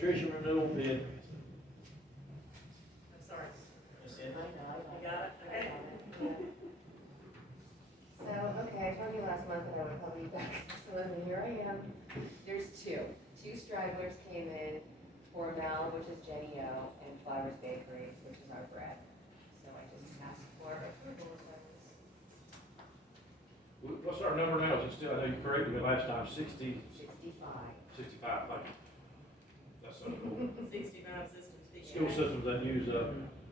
nutrition renewal bid. I'm sorry. That's it. You got it? Okay. So, okay, I told you last month that I would probably be back, so here I am. There's two stragglers came in, for Mel, which is Jenny O, and Flowers Bakery, which is our bread. So I just asked for approval of those. What's our number now? Is it still, I know you corrected me last time, 65. 65, thank you. That's so cool. 65 systems. School systems that use,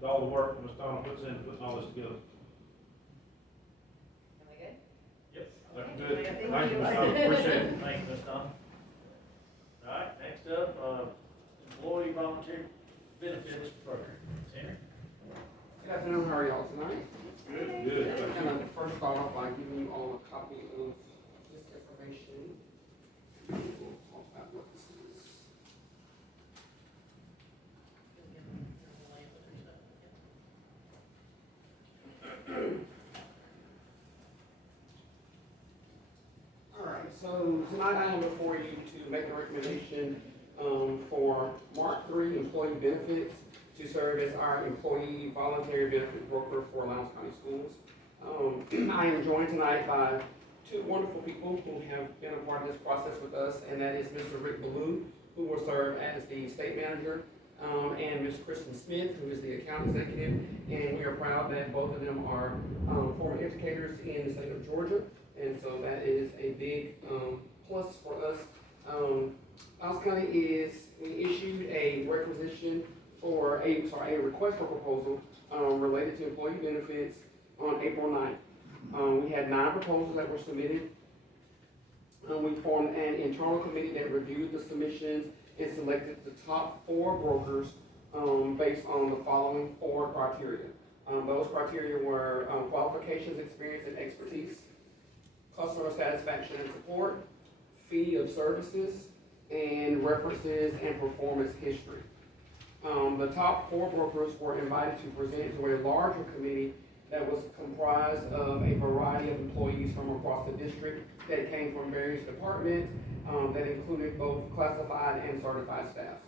all the work Ms. Donna puts in, putting all this together. Am I good? Yep. That's Okay. good. Thank Thank you, you. Ms. Donna, appreciate it. Thank you, Ms. Don. All right, next up, employee volunteer benefits program. Senator? Good afternoon, how are y'all tonight? Good. I'm gonna first start off by giving you all a copy of this information. We'll talk about what this is. All right, so tonight I am before you to make a recommendation for Mark III employee benefits to serve as our employee voluntary benefit broker for Lowndes County Schools. I am joined tonight by two wonderful people who have been a part of this process with us, and that is Mr. Rick Ballou, who will serve as the state manager, and Ms. Kristen Smith, who is the account executive, and we are proud that both of them are former educators in the state of Georgia, and so that is a big plus for us. Lowndes County we issued a requisition for a request for proposal related to employee benefits on April 9th. We had 9 proposals that were submitted. We formed an internal committee that reviewed the submissions and selected the top 4 brokers based on the following 4 criteria. Those criteria were qualifications, experience, and expertise, customer satisfaction and support, fee of services, and references and performance history. The top 4 brokers were invited to present to a larger committee that was comprised of a variety of employees from across the district that came from various departments that included both classified and certified staff.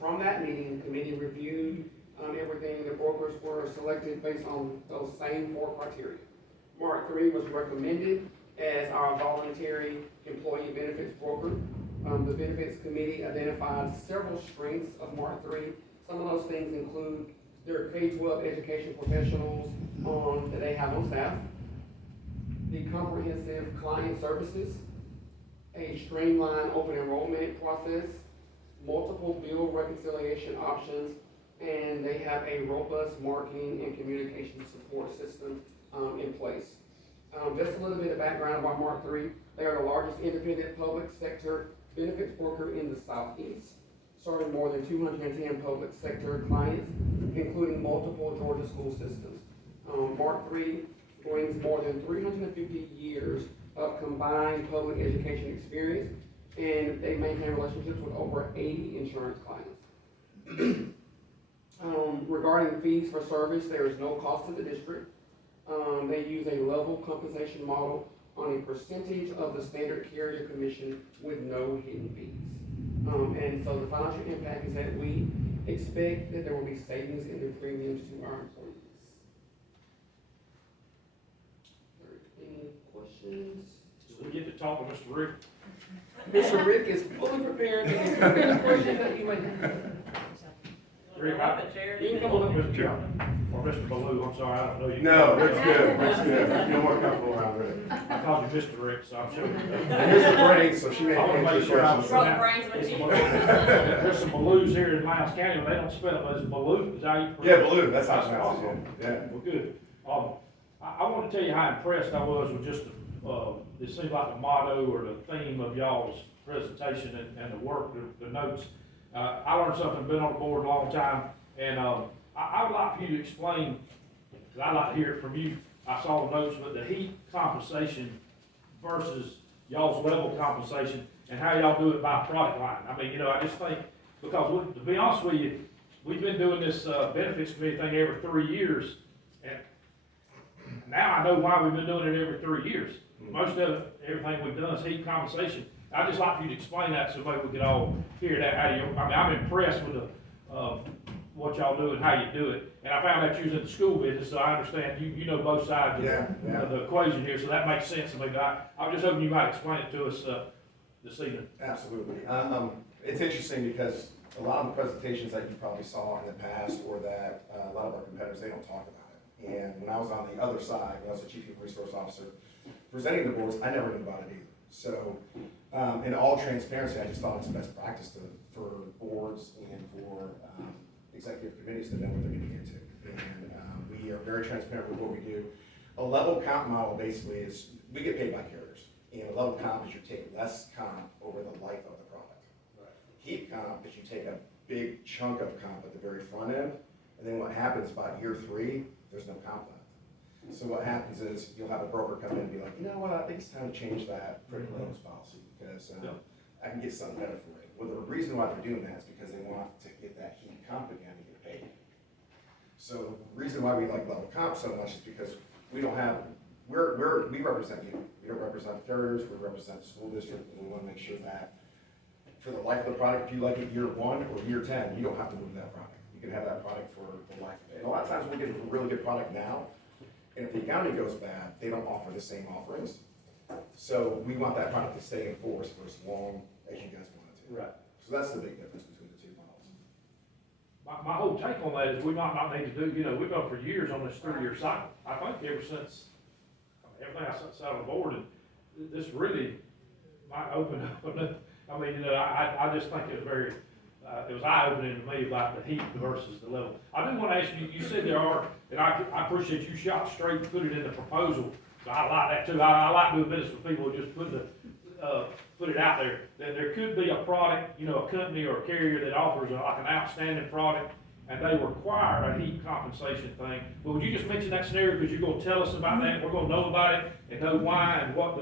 From that meeting, the committee reviewed everything. The brokers were selected based on those same 4 criteria. Mark III was recommended as our voluntary employee benefits broker. The benefits committee identified several strengths of Mark III. Some of those things include their K-12 education professionals that they have on staff, the comprehensive client services, a streamlined open enrollment process, multiple bill reconciliation options, and they have a robust marketing and communication support system in place. Just a little bit of background about Mark III. They are the largest independent public sector benefits broker in the Southeast, serving more than 210 public sector clients, including multiple Georgia school systems. Mark III brings more than 350 years of combined public education experience, and they maintain relationships with over 80 insurance clients. Regarding fees for service, there is no cost to the district. They use a level compensation model on a percentage of the standard carrier commission with no hidden fees. And so the financial impact is that we expect that there will be savings in the premiums to our employees. Are there any questions? So we get to talk to Mr. Rick. Mr. Rick is fully prepared to answer any questions that you may have. Rick, Up a chair. You can come on up, Mr. Chairman, or Mr. Ballou, I'm sorry, I don't know you. No, Rick's good, Rick's good. I feel more comfortable around Rick. I called you Mr. Rick, so I'm sure. And Mr. Brain, so she may I wanna answer make sure I questions. Broke brains with It's you. Ballou. There's some Ballous here in Lowndes County, but they don't spell it, but it's Ballou, is that how you pronounce it? Yeah, Balloon, that's how it's That's pronounced, awesome. yeah. Well, good. I want to tell you how impressed I was with just, it seems like the motto or the theme of y'all's presentation and the work, the notes. I learned something, been on the board a long time, and I would like for you to explain, because I'd like to hear it from you. I saw the notes, but the heat compensation versus y'all's level compensation and how y'all do it by product line. I mean, I just think, because to be honest with you, we've been doing this benefits committee thing every 3 years, and now I know why we've been doing it every 3 years. Most of it, everything we've done is heat compensation. I'd just like for you to explain that so maybe we could all hear that out of you. I mean, I'm impressed with what y'all do and how you do it. And I found out you was in the school business, so I understand you know both sides of Yeah. of the equation here, so that makes sense to me. But I was just hoping you might explain it to us, this evening. Absolutely. It's interesting because a lot of the presentations that you probably saw in the past or that a lot of our competitors, they don't talk about it. And when I was on the other side, when I was the Chief Human Resource Officer, presenting the boards, I never knew about it either. So, in all transparency, I just thought it's best practice for boards and for executive committees to know what they're getting into. And we are very transparent with what we do. A level comp model basically is, we get paid by carriers. And a level comp is you take less comp over the life of the product. Heat comp is you take a big chunk of comp at the very front end, and then what happens by year 3, there's no comp left. So what happens is you'll have a broker come in and be like, you know what, I think it's time to change that critical illness policy because I can get something better for it. Well, the reason why they're doing that is because they want to get that heat comp again to get paid. So the reason why we like level comp so much is because we don't have, we represent you. We don't represent carriers, we represent the school district, and we want to make sure that for the life of the product, if you like it year 1 or year 10, you don't have to move that product. You can have that product for the life of it. And a lot of times we'll get a really good product now, and if the economy goes bad, they don't offer the same offerings. So we want that product to stay in force for as long as you guys want it to. Right. So that's the big difference between the two models. My whole take on that is we might not need to do, we've done for years on this 3-year cycle. I think ever since, everything I sat on the board, and this really might open up. I mean, I just think it was very, it was eye-opening to me about the heat versus the level. I do want to ask you, you said there are, and I appreciate you shot straight and put it in the proposal. So I like that too. I like doing business with people who just put it out there. That there could be a product, a company or a carrier that offers like an outstanding product, and they require a heat compensation thing. But would you just mention that scenario, because you're gonna tell us about that, we're gonna know about it, and know why, and what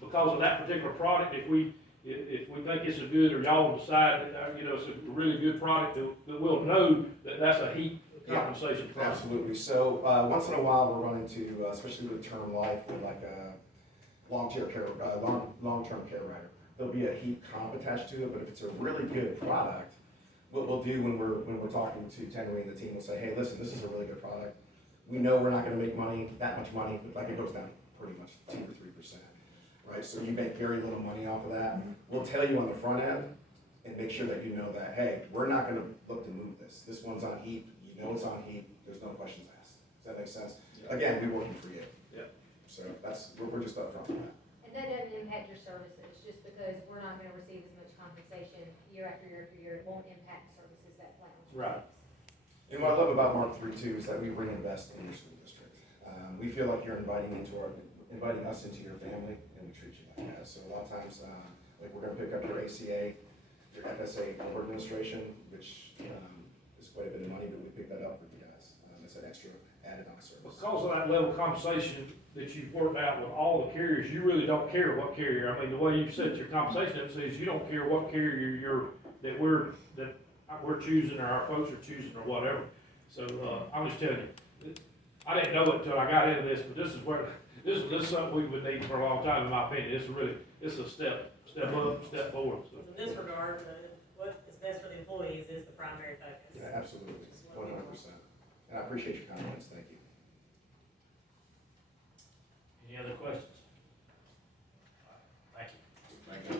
because of that particular product, if we think it's a good, or y'all decide that, it's a really good product, that we'll know that that's a heat compensation product. Absolutely. So once in a while, we'll run into, especially with term life, with like a long-term care rider. There'll be a heat comp attached to it, but if it's a really good product, what we'll do when we're talking to Henry and the team, we'll say, hey, listen, this is a really good product. We know we're not going to make that much money, like it goes down pretty much 2 or 3%, right? So you make very little money off of that. We'll tell you on the front end and make sure that you know that, hey, we're not going to look to move this. This one's on heat. You know it's on heat. There's no questions asked. Does that make sense? Yeah. Again, we're working for you. Yeah. So we're just upfront with that. And that doesn't impact your services, just because we're not gonna receive as much compensation year after year after year, it won't impact services that plant receives. Right. And what I love about Mark III too is that we reinvest in your school district. We feel like you're inviting us into your family, and we treat you like that. So a lot of times, like we're gonna pick up your ACA, your FSA board administration, which is quite a bit of money, but we pick that up for you guys. It's an extra added on service. Because of that level of compensation that you've worked out with all the carriers, you really don't care what carrier. I mean, the way you've set your compensation up says you don't care what carrier that we're choosing, or our folks are choosing, or whatever. So, I'm just telling you, I didn't know it until I got into this, but this is something we would need for a long time, in my opinion. It's a step up, step forward. So. In this regard, what is best for the employees is the primary focus. Yeah, absolutely, 100%. And I appreciate your comments. Thank you. Any other questions? Thank you. Thank you.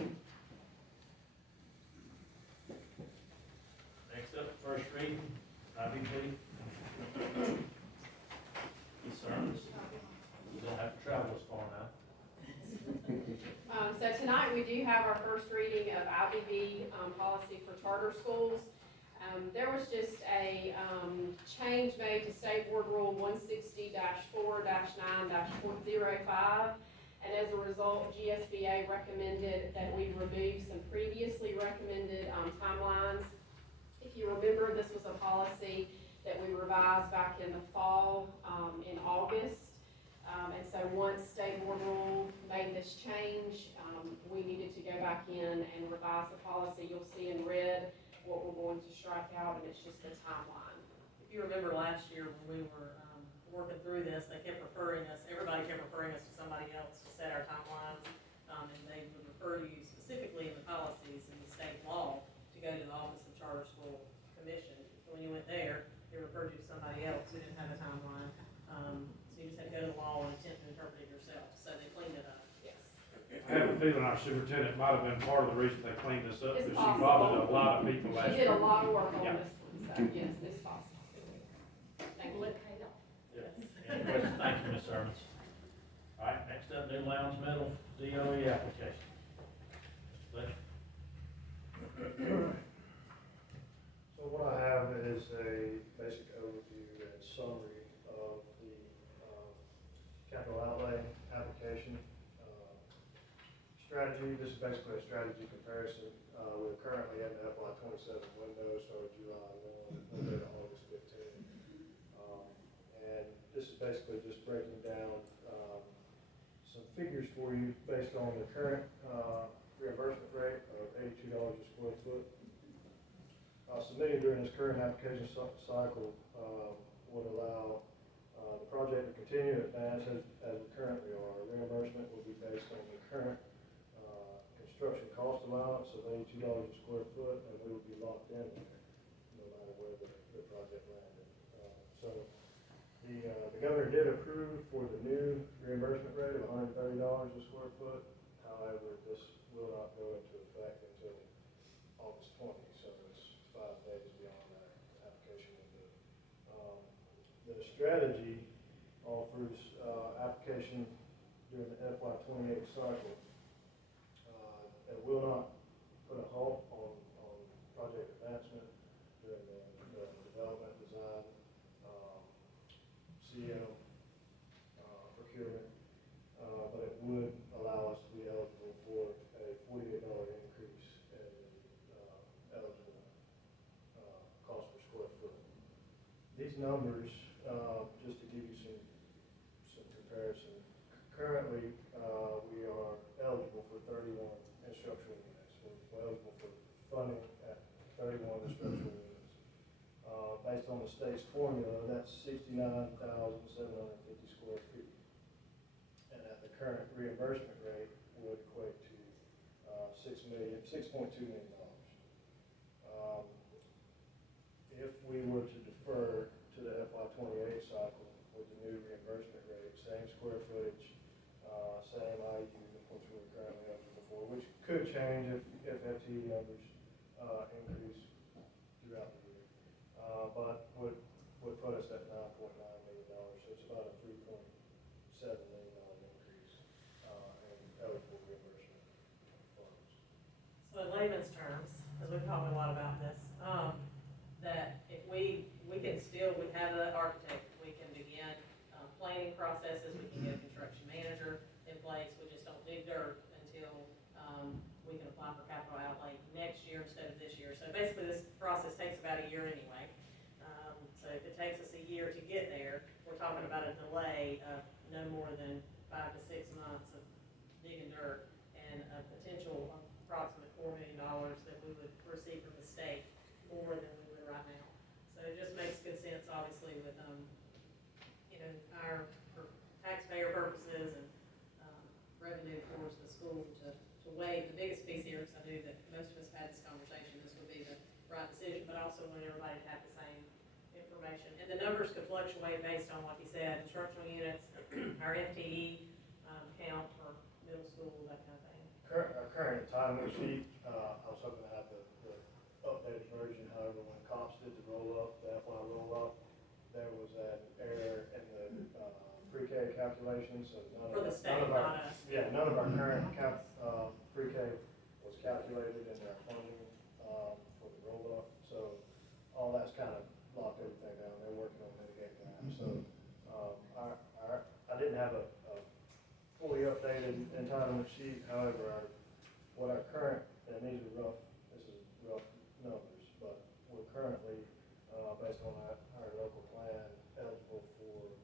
Next up, first reading, IBP. Concerns? You don't have to travel as far now. So tonight, we do have our first reading of IBB policy for charter schools. There was just a change made to State Board Rule 160-4-9-.05, and as a result, GSBA recommended that we remove some previously recommended timelines. If you remember, this was a policy that we revised back in the fall, in August. And so once State Board Rule made this change, we needed to go back in and revise the policy. You'll see in red what we're going to strike out, and it's just the timeline. If you remember last year when we were working through this, everybody kept referring us to somebody else to set our timelines, and they would refer to you specifically specifically in the policies in the state law to go to the Office of Charter School Commission. When you went there, they referred you to somebody else who didn't have a timeline. So you just had to go to the law and attempt to interpret it yourself, so they cleaned it up. Yes. I have a feeling our superintendent might have been part of the reason they cleaned this up, It's because she bothered a possible. lot of people last She did year. a lot of work on Yeah. this one, so yes, it's possible. Thank you. Any questions? Thank you, Ms. Irvins. All right, next up, new Lowndes Middle DOE application. Mr. Fletcher? So what I have is a basic overview and summary of the capital outlay application strategy. This is basically a strategy comparison. We're currently in the FY '27 window, started July 1, moving to August 15. And this is basically just breaking down some figures for you based on the current reimbursement rate of $82 a square foot. Submitting during this current application cycle would allow the project to continue to advance as we currently are. Reimbursement will be based on the current construction cost allowance of $82 a square foot, and we would be locked in there no matter where the project landed. So the governor did approve for the new reimbursement rate of $130 a square foot. However, this will not go into effect until August 20, so it's 5 days beyond that application window. The strategy offers application during the FY '28 cycle. It will not put a halt on project advancement during the development, design, CM, procurement, but it would allow us to be eligible for a $48 increase in eligible cost per square foot. These numbers, just to give you some comparison, currently we are eligible for 31 instructional units. We're eligible for funding at 31 instructional units. Based on the state's formula, that's 69,750 square feet. And at the current reimbursement rate would equate to $6.2 million. If we were to defer to the FY '28 cycle with the new reimbursement rate, same square footage, same IU, which we're currently eligible for, which could change if FTE numbers increase throughout the year, but would put us at $9.9 million, so it's about a $3.7 million increase in eligible reimbursement funds. So in layman's terms, because we've talked a lot about this, that if we have an architect, we can begin planning processes, we can get a construction manager in place, we just don't dig dirt until we can apply for capital outlay next year instead of this year. So basically, this process takes about a year anyway. So if it takes us a year to get there, we're talking about a delay of no more than 5 to 6 months of digging dirt and a potential approximate $4 million that we would receive from the state, more than we would right now. So it just makes good sense, obviously, with, our for taxpayer purposes and, revenue towards the school to waive the biggest piece here, because I knew that most of us had this conversation, this would be the right decision, but also want everybody to have the same information. And the numbers could fluctuate based on, like you said, instructional units, our FTE, count for middle school, that kind of thing. Our current entitlement sheet, I was hoping to have the updated version. However, when COPS did the roll-up, the FY roll-up, there was an error in the pre-K calculations, so For the state, not us. Yeah, none of our current pre-K was calculated in our funding for the roll-up, so all that's kind of locked everything down. They're working on mitigating that. So I didn't have a fully updated entitlement sheet. However, what our current, and this is rough numbers, but we're currently, based on our local plan, eligible for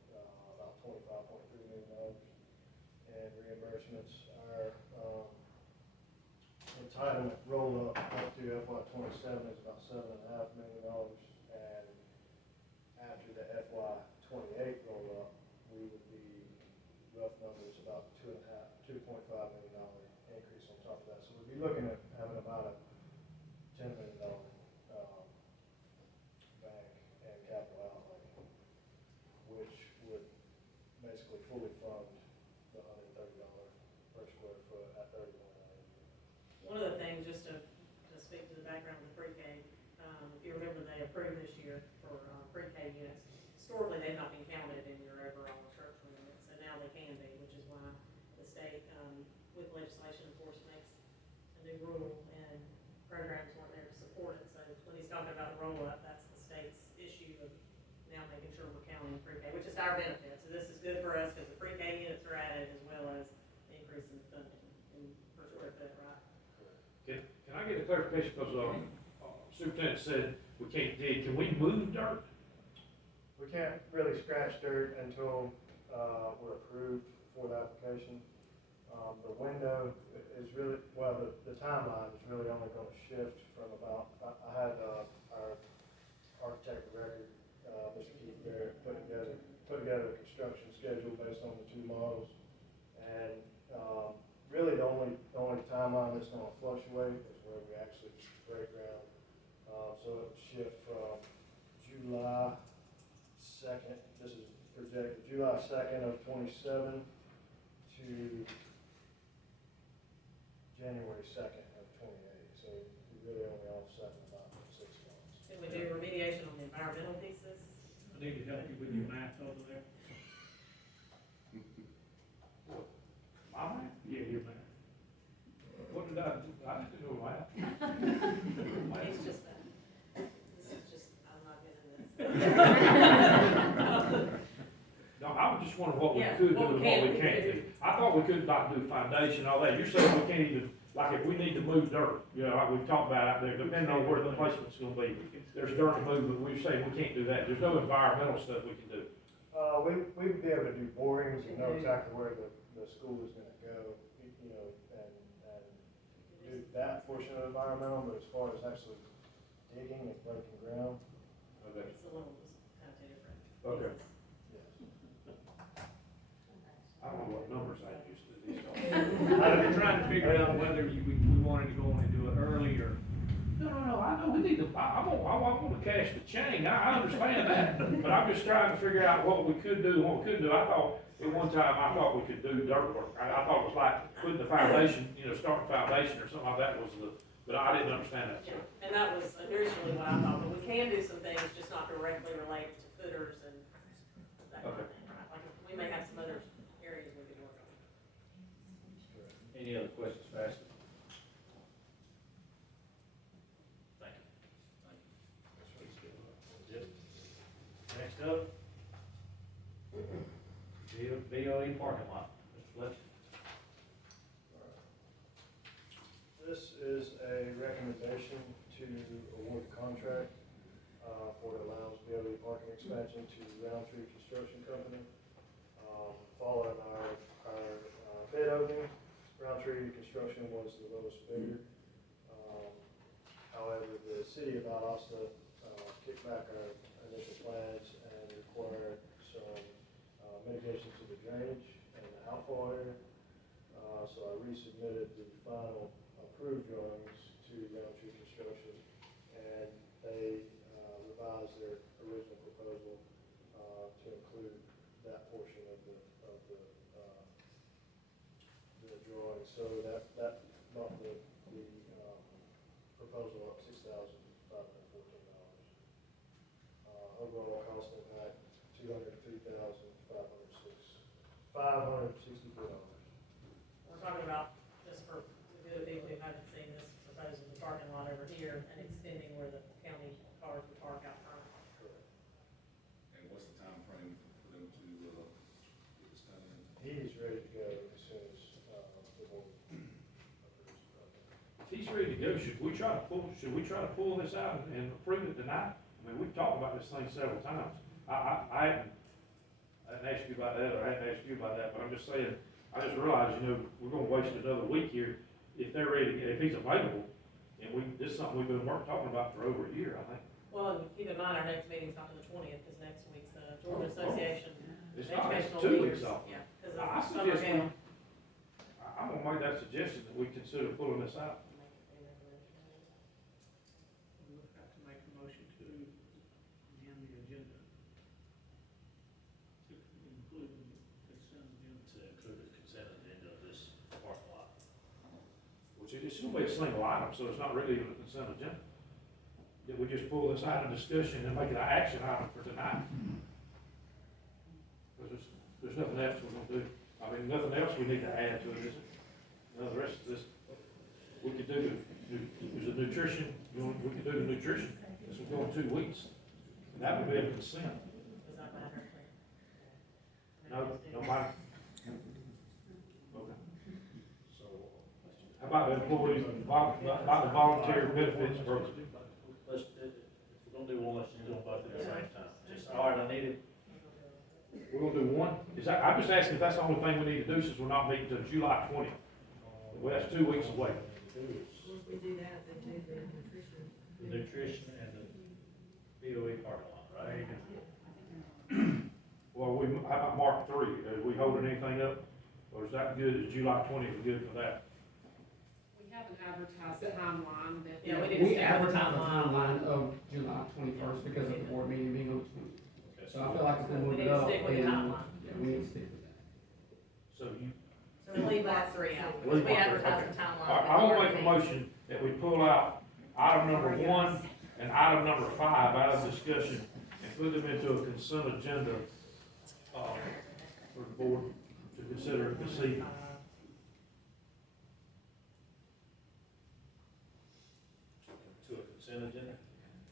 about $25.3 million in reimbursements. Our entitlement roll up to FY '27 is about $7.5 million, and after the FY '28 roll up, we would be, rough numbers, about $2.5 million increase on top of that. So we'd be you're looking at having about a $10 million, bank and capital outlay, which would basically fully fund the $130 per square foot at 31 a year. One of the things, just to speak to the background of the pre-K, if you remember, they approved this year for, pre-K units. Historically, they've not been counted in your overall instructional units, so now they can be, which is why the state, with legislation, of course, makes a new rule, and programs weren't there to support it. So when he's talking about the roll-up, that's the state's issue of now making sure we're counting pre-K, which is to our benefit. So this is good for us, because the pre-K units are added, as well as the increase in funding per square foot, right? Can I get a clarification, because, superintendent said we can't dig, can we move dirt? We can't really scratch dirt until, we're approved for the application. The window is really, well, the timeline is really only gonna shift from about, I had, our architect of record, Mr. Keith Barrett, put together a construction schedule based on the two models. And, really the only timeline that's gonna fluctuate is where we actually break ground. So it will shift from July 2nd, this is projected, July 2nd of 27 to January 2nd of 28. So we really only offset about 6 months. Can we do remediation on the environmental pieces? I need to help you with your math over there. My man? Yeah, your math. What did I do? I didn't do math. It's just that. This is just, I'm not good at this. No, I was just wondering what we Yeah, could do what and we what we can can't do. do. I thought we could not do foundation, all that. You're saying we can't even, like if we need to move dirt, you know, like we've talked about out there, depending on where the placement's gonna be. There's dirt to move, but we're saying we can't do that. There's no environmental stuff we can do. We'd be able to do borings and know exactly where the school is gonna go, you know, and do that portion of environmental, but as far as actually digging and breaking ground, Okay. It's a little, just kind of different. Okay. yes. I don't know what numbers I used to these days. I've been trying to figure out whether we wanted to go on and do it early, or No, I know, we need to, I want to cash the chain, I understand that, but I'm just trying to figure out what we could do and what we couldn't do. I thought, at one time, I thought we could do dirt work, I thought it was like putting the foundation, you know, starting foundation or something like that was the, but I didn't understand that. Yeah, and that was originally what I thought, but we can do some things, just not directly related to footers and that kind of thing, right? Like, we may have some other areas we could work on. any other questions for Ashley? Thank you. Yep. Next up, DOE parking lot, Mr. Fletcher. This is a recommendation to award the contract, for the Lowndes DOE parking expansion to Roundtree Construction Company. Following our bid opening, Roundtree Construction was the lowest bidder. However, the city of Valdosta, kicked back our initial plans and required some, mitigation to the drainage and the outfall area. So I resubmitted the final approved drawings to Roundtree Construction, and they revised their original proposal to include that portion of the drawing. So that bumped the proposal up $6,514. Overall cost impact $203,564. We're talking about, just for the good of people who haven't seen this proposal, the parking lot over here and extending where the county cars would park out front. Correct. And what's the time frame for them to, get this done in? He's ready to go as soon as, the board approves the project. If he's ready to go, should we try to pull this out and approve it tonight? I mean, we've talked about this thing several times. I hadn't asked you about that, or I hadn't asked you about that, but I'm just saying, I just realized, you know, we're gonna waste another week here. If they're ready, if he's available, and this is something we've been talking about for over a year, I think. Well, and keep in mind, our next meeting's not till the 20th, because next week's the Georgia Association It's not, it's Educational 2 Leaders. weeks off. Yeah, because I of summer suggest camp. I'm gonna make that suggestion that we consider pulling this out. motion to amend the agenda to include the consent agenda. To include the consent agenda of this parking lot. Which it should be a single item, so it's not really even a consent agenda. Did we just pull this out of discussion and make it an action item for tonight? Because there's nothing else we're gonna do. I mean, nothing else we need to add to it, is it? No, the rest of this, we could do, there's a nutrition, we could do the nutrition, this will go in 2 weeks. And that would be a consent. Does that matter? No, no matter. Okay. So, how about the employees, about the volunteer benefits program? Let's, if we're gonna do one, let's just do them both at the same time. Just, all right, I need it. We're gonna do one? Is that, I'm just asking if that's the only thing we need to do since we're not meeting until July 20th. Well, that's 2 weeks away. If we do that, then do the nutrition. The nutrition and the DOE parking lot, right? Well, how about Mark 3? Are we holding anything up? Or is that good? Is July 20th good for that? We haven't advertised the timeline that. Yeah, we didn't We stick with the advertised the timeline. timeline of July 21st because of the board meeting being on the 20th. Okay, So I feel like if we We move need it to up, stick with the then, timeline. yeah, we need to stick with that. So you, So we'll leave Mark 3 out, Leave because we Mark 3, advertised okay. the timeline. all right, I will make a motion that we pull out item number 1 and item number 5 out of discussion and put them into a consent agenda, for the board to consider this evening. To a consent agenda?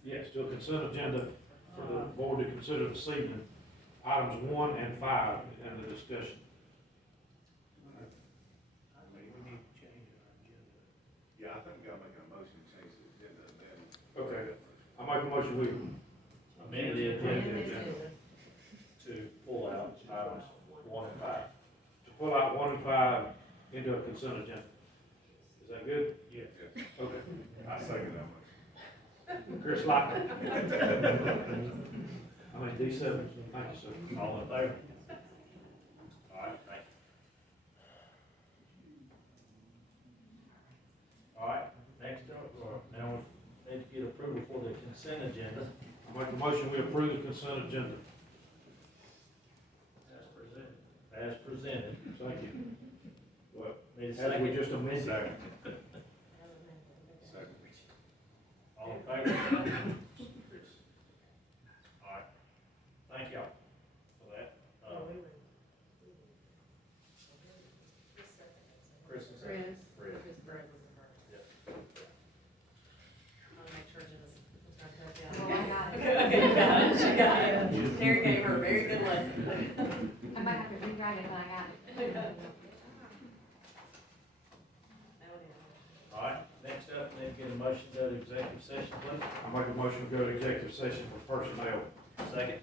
Yes, to a consent agenda for the board to consider this evening, items 1 and 5 in the discussion. Yeah, I think we gotta make a motion to change the agenda and then. Okay. I make a motion, we Amend the agenda to pull out items 1 and 5. to pull out 1 and 5 into a consent agenda. Is that good? Yeah. Okay. I second that motion. Chris Lockton. I mean, D7, thank you, sir. All in favor? All right, thank you. All right, next up, now we need to get approval for the consent agenda. I make a motion, we approve the consent agenda. As presented. As presented. Thank you. Well, need a As second? we just amended. Second. All in favor? All right, thank y'all for that. Chris and Sarah. Chris, because Greg was the first. Yeah. I want to make sure Jenna's. Well, I got it. Okay, got it, she got it. Terry gave her a very good lesson. I might have to rewrite it, but I got it. All right, next up, need to get a motion to go to executive session, please. I make a motion to go to executive session for personnel. Second.